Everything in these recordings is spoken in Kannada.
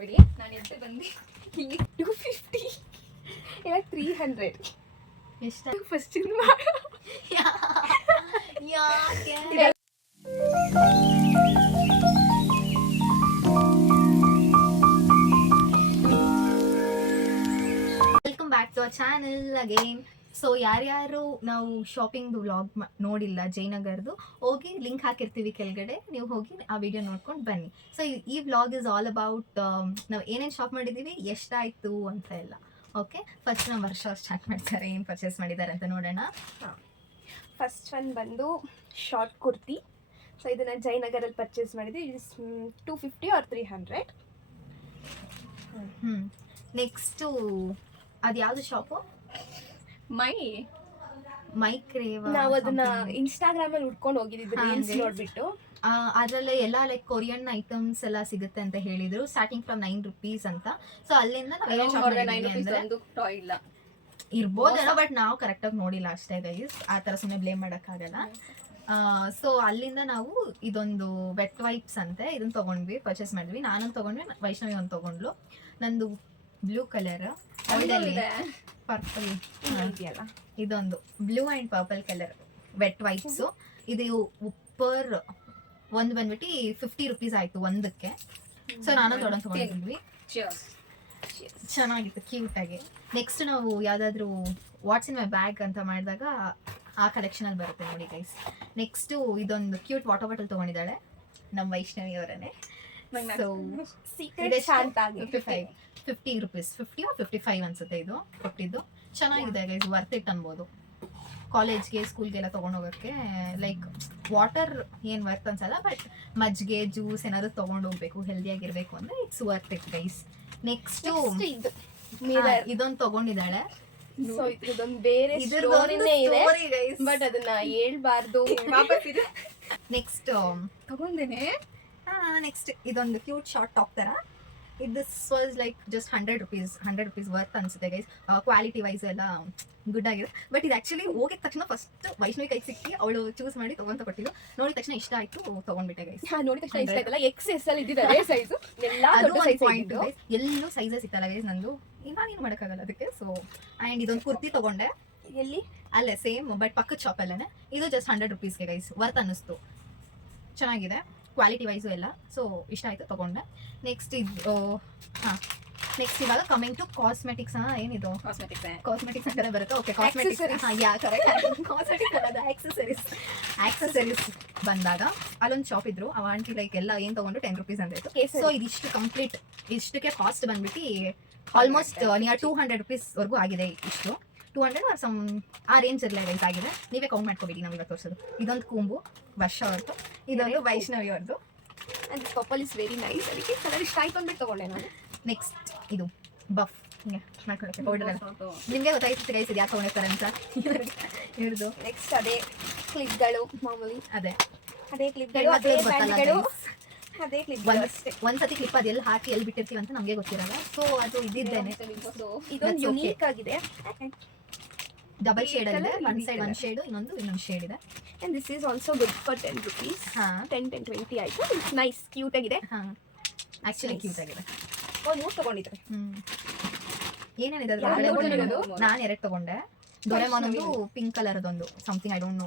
ಬಿಡಿ ನಾನು ಎದ್ದು ಬಂದು 250 ಇಲ್ಲ 300 ಎಷ್ಟು ಫಸ್ಟ್ ಯಾಕೆ welcome back to our channel again. So ಯಾರ್ಯಾರು ನಾವು ಶಾಪಿಂಗ್ದು ವ್ಲಾಗ್ ನೋಡಿಲ್ಲ ಜಯನಗರ್ದು, ಹೋಗಿ ಲಿಂಕ್ ಹಾಕಿರ್ತೀವಿ ಕೆಳಗಡೆ, ನೀವು ಹೋಗಿ ಆ ವಿಡಿಯೋ ನೋಡ್ಕೊಂಡು ಬನ್ನಿ. ಸೊ ಈ ವ್ಲಾಗ್ ಇಸ್ ಆಲ್ ಅಬೌಟ್ ನಾವು ಏನೇನು ಶಾಪ್ ಮಾಡಿದ್ದೀವಿ, ಎಷ್ಟಾಯಿತು ಅಂತ ಎಲ್ಲ. ಓಕೆ, ಫಸ್ಟ್ ನಾವು ವರ್ಷ ಸ್ಟಾರ್ಟ್ ಮಾಡ್ತಾರೆ, ಏನು ಪರ್ಚೇಸ್ ಮಾಡಿದ್ದಾರೆ ಅಂತ ನೋಡೋಣ. ಫಸ್ಟ್ ಒನ್ ಬಂದು ಶಾರ್ಟ್ ಕುರ್ತಿ. ಸೊ ಇದನ್ನು ಜಯನಗರಲ್ಲಿ ಪರ್ಚೇಸ್ ಮಾಡಿದ್ವಿ. Is 250 or 300. ನೆಕ್ಸ್ಟು ಅದು ಯಾವುದು ಶಾಪು? ಮೈ ಕ್ರೇವ್. ನಾವು ಅದನ್ನ ಇನ್ಸ್ಟಾಗ್ರಾಮ್ ಅಲ್ಲಿ ಉಟ್ಕೊಂಡು ಹೋಗಿದ್ವಿ ರೀಲ್ಸ್ ನೋಡ್ಬಿಟ್ಟು. ಅದರಲ್ಲೇ ಎಲ್ಲ ಲೈಕ್ ಕೊರಿಯನ್ ಐಟಮ್ಸ್ ಎಲ್ಲ ಸಿಗುತ್ತೆ ಅಂತ ಹೇಳಿದ್ರು, ಸ್ಟಾರ್ಟಿಂಗ್ ಫ್ರಮ್ 9 rupees ಅಂತ. ಸೊ ಅಲ್ಲಿಂದ ಇರ್ಬೋದೇನೋ, ಬಟ್ ನಾವು ಕರೆಕ್ಟಾಗಿ ನೋಡಿಲ್ಲ ಅಷ್ಟೇ ಗೈಸ್, ಆ ಥರ ಸುಮ್ಮನೆ ಬ್ಲೇಮ್ ಮಾಡೋಕ್ಕಾಗಲ್ಲ. ಸೊ ಅಲ್ಲಿಂದ ನಾವು ಇದೊಂದು ವೆಟ್ ವೈಪ್ಸ್ ಅಂತೆ, ಇದನ್ನ ತೊಗೊಂಡ್ವಿ, ಪರ್ಚೇಸ್ ಮಾಡಿದ್ವಿ. ನಾನೊಂದು ತೊಗೊಂಡ್ವಿ, ವೈಷ್ಣವಿ ಒಂದು ತೊಗೊಂಡ್ಲು. ನಂದು ಬ್ಲೂ ಕಲರ್, ಪರ್ಪಲ್ ಇದೆಯಲ್ಲ, ಇದೊಂದು blue and purple colour wet wipes. ಇದು ಪರ್ ಒಂದು ಬಂದ್ಬಿಟ್ಟು 50 rupees ಆಯಿತು ಒಂದಕ್ಕೆ. ಸೊ ನಾನು ತೊಗೊಂಡು ತೊಗೊಂಡಿದ್ವಿ, ಚೆನ್ನಾಗಿತ್ತು ಕ್ಯೂಟಾಗಿ. ನೆಕ್ಸ್ಟ್ ನಾವು ಯಾವುದಾದ್ರೂ ವಾಟ್ಸ್ ಇನ್ ಮೈ ಬ್ಯಾಗ್ ಅಂತ ಮಾಡಿದಾಗ ಆ ಕಲೆಕ್ಷನಲ್ಲಿ ಬರುತ್ತೆ ನೋಡಿ ಗೈಸ್. ನೆಕ್ಸ್ಟು ಇದೊಂದು ಕ್ಯೂಟ್ ವಾಟರ್ ಬಾಟಲ್ ತೊಗೊಂಡಿದ್ದಾಳೆ ನಮ್ಮ ವೈಷ್ಣವಿ ಅವರನ್ನೇ. ಸೊ 50 rupees, 50 or 55 ಅನ್ಸುತ್ತೆ ಇದು ಕೊಟ್ಟಿದ್ದು. ಚೆನ್ನಾಗಿದೆ ಗೈಸ್, ವರ್ತ್ ಇಟ್ ಅನ್ಬೋದು. ಕಾಲೇಜ್ಗೆ ಸ್ಕೂಲ್ಗೆಲ್ಲ ತೊಗೊಂಡೋಗೋಕ್ಕೆ ಲೈಕ್ ವಾಟರ್ ಏನು ವರ್ತ್ ಅನ್ಸಲ್ಲ, ಬಟ್ ಮಜ್ಜಿಗೆ ಜ್ಯೂಸ್ ಏನಾದ್ರು ತೊಗೊಂಡು ಹೋಗ್ಬೇಕು, ಹೆಲ್ದಿಯಾಗಿರ್ಬೇಕು ಅಂದರೆ it's worth it guys. Next ಇದೊಂದು ತೊಗೊಂಡಿದ್ದಾಳೆ. ಸೊ ಇದೊಂದು ಬೇರೆ ಸ್ಟೋರಿನೇ ಇದೆ, ಬಟ್ ಅದನ್ನ ಹೇಳ್ಬಾರ್ದು. ನೆಕ್ಸ್ಟ್ ತಗೊಂಡೇನೆ. ನೆಕ್ಸ್ಟ್ ಇದೊಂದು ಕ್ಯೂಟ್ ಶಾರ್ಟ್ ಟಾಪ್ ಥರ. This was like just 100 rupees worth ಅನ್ಸುತ್ತೆ ಗೈಸ್. ಕ್ವಾಲಿಟಿ ವೈಸ್ ಎಲ್ಲ ಗುಡ್ ಆಗಿದೆ. ಬಟ್ ಇದು ಆ್ಯಕ್ಚುಲಿ ಹೋಗಿದ ತಕ್ಷಣ ಫಸ್ಟ್ ವೈಷ್ಣವಿ ಕೈ ಸಿಕ್ಕಿ ಅವಳು ಚೂಸ್ ಮಾಡಿ ತೊಗೊಂತ ಕೊಟ್ಟಿದ್ದು. ನೋಡಿದ ತಕ್ಷಣ ಇಷ್ಟ ಆಯಿತು, ತೊಗೊಂಡ್ಬಿಟ್ಟೆ ಗೈಸ್. ನೋಡಿದ ತಕ್ಷಣ ಇಷ್ಟ ಆಯ್ತಲ್ಲ, XS ಇದ್ದಿದ್ದಾರೆ ಸೈಜು, ಎಲ್ಲೂ ಸೈಜಸ್ ಇತ್ತಲ್ಲ ಗೈಸ್ ನಂದು, ಇನ್ನೇನು ಮಾಡೋಕ್ಕಾಗಲ್ಲ ಅದಕ್ಕೆ. ಸೊ ಆ್ಯಂಡ್ ಇದೊಂದು ಕುರ್ತಿ ತೊಗೊಂಡೆ. ಎಲ್ಲಿ? ಅಲ್ಲೇ ಸೇಮ್, ಬಟ್ ಪಕ್ಕದ ಶಾಪಲ್ಲೇ. ಇದು ಜಸ್ಟ್ 100 rupeesಗೆ ಗೈಸ್, ವರ್ತ್ ಅನ್ನಿಸ್ತು, ಚೆನ್ನಾಗಿದೆ ಕ್ವಾಲಿಟಿ ವೈಸು ಎಲ್ಲ. ಸೊ ಇಷ್ಟ ಆಯಿತು, ತೊಗೊಂಡೆ. ನೆಕ್ಸ್ಟ್ ಇದು ನೆಕ್ಸ್ಟ್ ಇವಾಗ ಕಮಿಂಗ್ ಟು ಕಾಸ್ಮೆಟಿಕ್ಸ್. ಏನಿದು ಕಾಸ್ಮೆಟಿಕ್ಸ್ ಅಂತಾನೆ ಬರುತ್ತೆ. ಓಕೆ, ಕಾಸ್ಮೆಟಿಕ್ಸ್ ಆಕ್ಸೆಸರೀಸ್ ಬಂದಾಗ ಅಲ್ಲೊಂದು ಶಾಪ್ ಇದ್ರು, ಆ ಆಂಟಿ ಲೈಕ್ ಎಲ್ಲ ಏನು ತೊಗೊಂಡು 10 rupees ಅಂತ ಇತ್ತು. ಸೊ ಇದಿಷ್ಟು ಕಂಪ್ಲೀಟ್, ಇಷ್ಟಕ್ಕೆ ಕಾಸ್ಟ್ ಬಂದ್ಬಿಟ್ಟು ಆಲ್ಮೋಸ್ಟ್ ನಿಯರ್ 200 rupees ವರ್ಗೂ ಆಗಿದೆ. ಇಷ್ಟು 200 ಆರ್ ಸಮ್ ಆ ರೇಂಜ್ ಇರಲೇ ರೈಸ್ ಆಗಿದೆ. ನೀವೇ ಕೌಂಟ್ ಮಾಡ್ಕೋಬೇಡಿ, ನಾವು ಇವಾಗ ತೋರಿಸೋದು. ಇದೊಂದು ಕೂಂಬು ವರ್ಷ ಅವ್ರದ್ದು, ಇದೊಂದು ವೈಷ್ಣವಿ ಅವ್ರದ್ದು. And purple is very nice, ಅದಕ್ಕೆ ಕಲರ್ ಇಷ್ಟ ಆಯ್ತು ಅಂದ್ಬಿಟ್ಟು ತೊಗೊಂಡೆ ನಾನು. ನೆಕ್ಸ್ಟ್ ಇದು ಬಫ್, ಹಿಂಗೆ ಮಾಡ್ಕೊಳ್ಳೋಕ್ಕೆ ಪೌಡರ್ ಎಲ್ಲ. ನಿಮಗೆ ಗೊತ್ತಾಯ್ತು ಗೈಸ್ ಇದು ಯಾಕೆ ತೊಗೊಂಡಿರ್ತಾರೆ ಅಂತ ಇವ್ರದ್ದು. ನೆಕ್ಸ್ಟ್ ಅದೇ ಕ್ಲಿಪ್ಗಳು, ಮಾಮೂಲಿ ಅದೇ ಕ್ಲಿಪ್ಗಳು, ಅದೇ ಬ್ಯಾಂಡ್ಗಳು, ಅದೇ ಕ್ಲಿಪ್. ಒಂದ್ಸತಿ ಕ್ಲಿಪ್ ಅದು ಎಲ್ಲಿ ಹಾಕಿ ಎಲ್ಲಿ ಬಿಟ್ಟಿರ್ತೀವಿ ಅಂತ ನಮಗೆ ಗೊತ್ತಿರಲ್ಲ. ಸೊ ಅದು ಇದ್ದಿದ್ದೇನೆ. ಇದೊಂದು ಯುನೀಕ್ ಆಗಿದೆ, ಡಬಲ್ ಶೇಡ್ ಆಗಿದೆ. ಒನ್ ಸೈಡ್ ಒಂದು ಶೇಡ್, ಇನ್ನೊಂದು ಶೇಡ್ ಇದೆ. And this is also good for 10 rupees. 10-20 ಆಯಿತು. ನೈಸ್, ಕ್ಯೂಟ್ ಆಗಿದೆ. ಆ್ಯಕ್ಚುಲಿ ಕ್ಯೂಟ್ ಆಗಿದೆ. ನೀವು ತೊಗೊಂಡಿದ್ರೆ ಏನೇನಿದೆ ನಾನು 2 ತೊಗೊಂಡೆ. ಡೋರೆಮಾನ್ ಒಂದು ಪಿಂಕ್ ಕಲರ್ ಅದೊಂದು ಸಮಥಿಂಗ್, ಐ ಡೋಂಟ್ ನೋ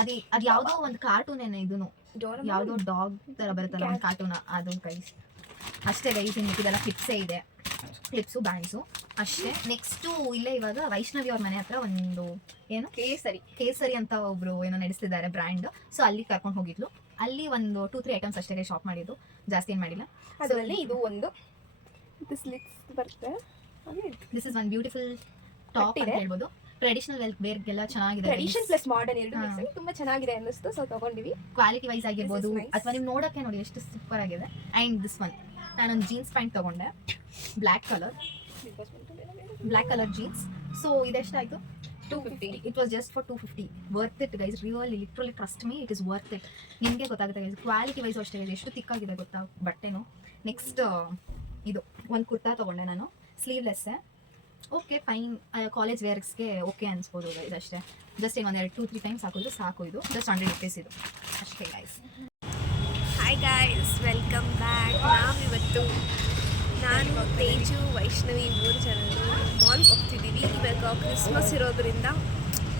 ಅದು ಯಾವುದೋ ಒಂದು ಕಾರ್ಟೂನ್ ಏನೇ, ಇದೂ ಯಾವುದೋ ಡಾಗ್ ಥರ ಬರುತ್ತಲ್ಲ ಒಂದು ಕಾರ್ಟೂನ್, ಅದು ಗೈಸ್ ಅಷ್ಟೇ ಗೈಸ್. ಇದೆಲ್ಲ ಕ್ಲಿಪ್ಸೇ ಇದೆ, ಕ್ಲಿಪ್ಸು ಬ್ಯಾಂಡ್ಸು ಅಷ್ಟೇ. ನೆಕ್ಸ್ಟು ಇಲ್ಲೇ ಇವಾಗ ವೈಷ್ಣವಿ ಅವ್ರ ಮನೆ ಹತ್ರ ಒಂದು ಏನು ಕೇಸರಿ ಅಂತ ಒಬ್ರು ಏನೋ ನಡೆಸ್ತಿದ್ದಾರೆ ಬ್ರ್ಯಾಂಡ್. ಸೊ ಅಲ್ಲಿ ಕರ್ಕೊಂಡು ಹೋಗಿದ್ಲು. ಅಲ್ಲಿ ಒಂದು 2-3 ಐಟಮ್ಸ್ ಅಷ್ಟೇ ಶಾಪ್ ಮಾಡಿದ್ದು, ಜಾಸ್ತಿ ಏನು ಮಾಡಿಲ್ಲ. ಅದರಲ್ಲಿ ಇದು ಒಂದು ಬರುತ್ತೆ. This is one beautiful top ಅಂತ ಹೇಳ್ಬೋದು. ಟ್ರೆಡಿಷನಲ್ ವೇರ್ಗೆಲ್ಲ ಚೆನ್ನಾಗಿದೆ, ಟ್ರೆಡಿಷನ್ ಪ್ಲಸ್ ಮಾಡರ್ನ್ ಎರಡು ಮಿಕ್ಸ್ ಆಗಿ ತುಂಬಾ ಚೆನ್ನಾಗಿದೆ ಅನ್ನಿಸ್ತು. ಸೊ ತಗೊಂಡಿವಿ. ಕ್ವಾಲಿಟಿ ವೈಸ್ ಆಗಿರ್ಬೋದು ಅಥವಾ ನೀವು ನೋಡೋಕ್ಕೆ ನೋಡಿ ಎಷ್ಟು ಸೂಪರ್ ಆಗಿದೆ. ಆ್ಯಂಡ್ ದಿಸ್ ಒನ್, ನಾನೊಂದು ಜೀನ್ಸ್ ಪ್ಯಾಂಟ್ ತೊಗೊಂಡೆ, ಬ್ಲ್ಯಾಕ್ ಕಲರ್ ಜೀನ್ಸ್. ಸೊ ಇದೆಷ್ಟಾಯಿತು? 250. It was just for 250. Worth it guys, really literally trust me, it is worth it. ನಿಮಗೆ ಗೊತ್ತಾಗುತ್ತೆ ಗೈಸ್, ಕ್ವಾಲಿಟಿ ವೈಸು ಅಷ್ಟೇ ಗೈಸ್, ಎಷ್ಟು ತಿಕ್ಕಾಗಿದೆ ಗೊತ್ತಾ ಬಟ್ಟೆನು. ನೆಕ್ಸ್ಟ್ ಇದು ಒಂದು ಕುರ್ತಾ ತೊಗೊಂಡೆ ನಾನು, ಸ್ಲೀವ್ಲೆಸ್ಸೇ. ಓಕೆ ಫೈನ್, ಕಾಲೇಜ್ ವೇರ್ಸ್ಗೆ ಓಕೆ ಅನಿಸ್ಬೋದು ಗೈಸ್ ಅಷ್ಟೇ. ಜಸ್ಟ್ ಒಂದು 2-3 ಟೈಮ್ಸ್ ಹಾಕಿದ್ರು ಸಾಕು. ಇದು ಜಸ್ಟ್ 100 rupees ಇದು ಅಷ್ಟೇ guys. Hi guys, welcome back. ನಾವಿವತ್ತು ತೇಜು ವೈಷ್ಣವಿ 3 ಜನರು ಮಾಲ್ಗೆ ಹೋಗ್ತಿದ್ದೀವಿ. ಇವಾಗ ಕ್ರಿಸ್ಮಸ್ ಇರೋದ್ರಿಂದ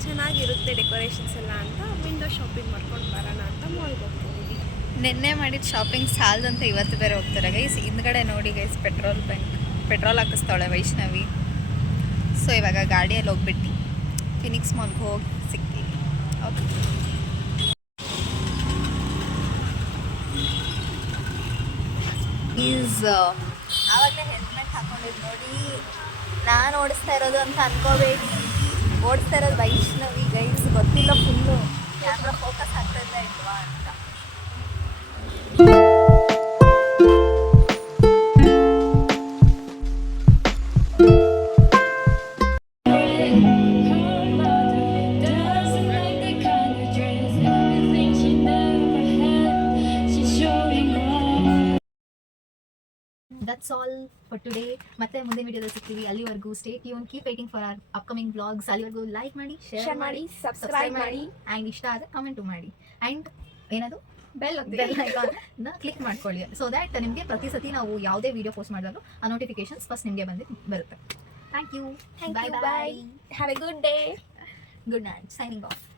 ಚೆನ್ನಾಗಿರುತ್ತೆ ಡೆಕೋರೇಷನ್ಸ್ ಎಲ್ಲ ಅಂತ ವಿಂಡೋ ಶಾಪಿಂಗ್ ಮಾಡ್ಕೊಂಡು ಬರೋಣ ಅಂತ ಮಾಲ್ಗೆ ಹೋಗ್ತಿದ್ದೀವಿ. ನಿನ್ನೆ ಮಾಡಿದ ಶಾಪಿಂಗ್ ಸಾಲದಂತೆ ಇವತ್ತು ಬೇರೆ ಹೋಗ್ತಾರೆ ಗೈಸ್. ಹಿಂದ್ಗಡೆ ನೋಡಿ ಗೈಸ್ ಪೆಟ್ರೋಲ್ ಹಾಕಿಸ್ತಾಳೆ ವೈಷ್ಣವಿ. ಸೊ ಇವಾಗ ಗಾಡಿಯಲ್ಲಿ ಹೋಗ್ಬಿಟ್ಟು ಫಿನಿಕ್ಸ್ ಮಾಲ್ಗೆ ಹೋಗಿ ಸಿಗ್ತೀವಿ. ಓಕೆ, ಆವಾಗಲೇ ಹೆಲ್ಮೆಟ್ ಹಾಕೊಂಡಿದ್ದು ನೋಡಿ. ನಾನು ಓಡಿಸ್ತಾ ಇರೋದು ಅಂತ ಅನ್ಕೋಬೇಡಿ, ಓಡಿಸ್ತಾ ಇರೋದು ವೈಷ್ಣವಿ ಗೈಸ್. ಗೊತ್ತಿಲ್ಲ ಫುಲ್ಲು ಕ್ಯಾಮ್ರಾ ಫೋಕಸ್ ಆಗ್ತಾ ಇಲ್ಲ ಇಲ್ವಾ ಅಂತ. That's all for today. ಮತ್ತೆ ಮುಂದಿನ ವಿಡಿಯೋದಲ್ಲಿ ಸಿಗ್ತೀವಿ. ಅಲ್ಲಿವರೆಗೂ stay tune, keep waiting for our upcoming blogs. ಅಲ್ಲಿವರೆಗೂ ಲೈಕ್ ಮಾಡಿ, ಶೇರ್ ಮಾಡಿ, ಸಬ್ಸ್ಕ್ರೈಬ್ ಮಾಡಿ ಆ್ಯಂಡ್ ಇಷ್ಟ ಆದರೆ ಕಮೆಂಟ್ ಮಾಡಿ. ಆ್ಯಂಡ್ ಏನದು ಬೆಲ್ ಐಕಾನ್ನ ಕ್ಲಿಕ್ ಮಾಡ್ಕೊಳ್ಳಿ. ಸೊ ದ್ಯಾಟ್ ನಿಮಗೆ ಪ್ರತಿ ಸತಿ ನಾವು ಯಾವುದೇ ವಿಡಿಯೋ ಪೋಸ್ಟ್ ಮಾಡಿದಾಗಲೂ ಆ ನೋಟಿಫಿಕೇಶನ್ಸ್ ಫಸ್ಟ್ ನಿಮಗೆ ಬರುತ್ತೆ. Thank you. Bye. Have a good day. Good night. Signing off.